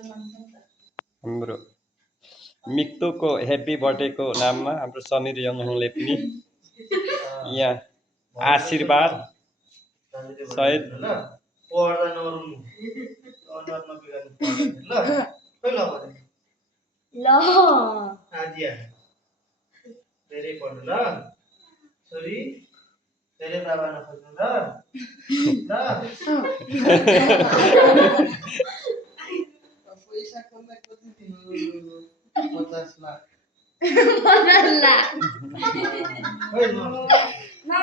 हाम्रो मिक्तुको ह्याप्पी बर्थडेको नाममा हाम्रो समीर यङले पनि यहाँ आशीर्वाद सहित धेरै पढ्नु ल छोरी धेरै बाबा नखोज्नु ल पैसा कमाइ कति दिनु 50 लाख 50 लाख ओइ न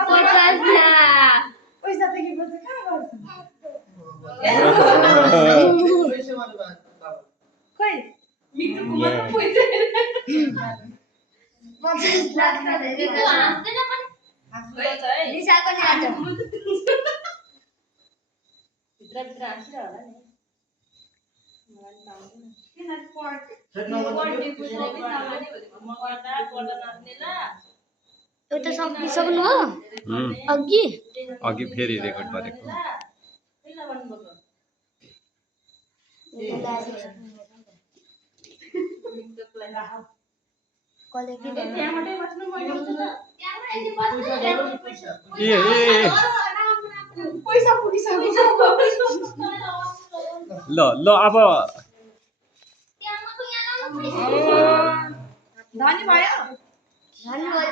50 लाख पैसा त के पर्छ कहाँ गर्छ पैसा मात्र बाबा खै मिठोको मात्र पैसा 50 लाख त मिठो हाँस्दैन पनि हाँस्छ है दिशाको नि आज भित्र हाँसिरा होला नि मलाई पाउँदैन किन पढ छैन नगर्नु एउटा सक्नु हो अघि अघि फेरि रेकर्ड गरेको पैसा पुगिसक्यो ल ल अब धनी भयो धन्यवाद